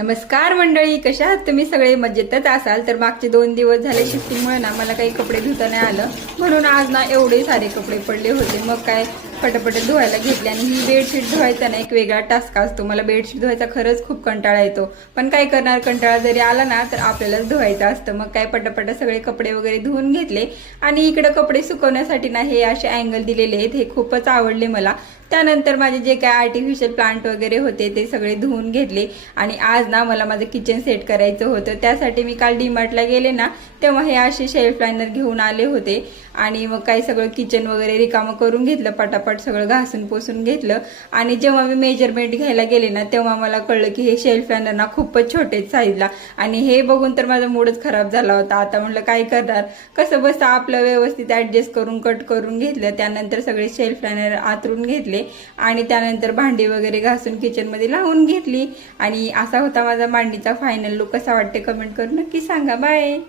नमस्कार मंडळी, कशा आहात तुम्ही सगळे? मजेतच असाल तर मागचे 2 दिवस झाले शिफ्टिंगमुळे ना मला काही कपडे धुता नाही आलं, म्हणून आज ना एवढे सारे कपडे पडले होते. मग काय पटापट धुवायला घेतले. आणि ही बेडशीट धुवायचा ना एक वेगळा टास्क असतो. मला बेडशीट धुवायचा खरंच खूप कंटाळा येतो, पण काय करणार, कंटाळा जरी आला ना तर आपल्यालाच धुवायचं असतं. मग काय पटापट सगळे कपडे वगैरे धुवून घेतले. आणि इकडे कपडे सुकवण्यासाठी ना हे असे अँगल दिलेले आहेत, हे खूपच आवडले मला. त्यानंतर माझे जे काय आर्टिफिशियल प्लांट वगैरे होते ते सगळे धुवून घेतले. आणि आज ना मला माझं किचन सेट करायचं होतं, त्यासाठी मी काल डीमार्टला गेले ना तेव्हा हे असे शेल्फ लाइनर घेऊन आले होते. आणि मग काही सगळं किचन वगैरे रिकामं करून घेतलं, पटापट सगळं घासून पुसून घेतलं. आणि जेव्हा मी मेजरमेंट घ्यायला गेले ना तेव्हा मला कळलं की हे शेल्फ लाइनर ना खूपच छोटे साईजला. आणि हे बघून तर माझा मूडच खराब झाला होता. आता म्हटलं काय करणार, कसं बसं आपलं व्यवस्थित ऍडजस्ट करून कट करून घेतलं. त्यानंतर सगळे शेल्फ लाइनर आतरून घेतले आणि त्यानंतर भांडी वगैरे घासून किचनमध्ये लावून घेतली. आणि असा होता माझा मांडीचा फायनल लुक. कसा वाटते कमेंट करून नक्की सांगा. बाय.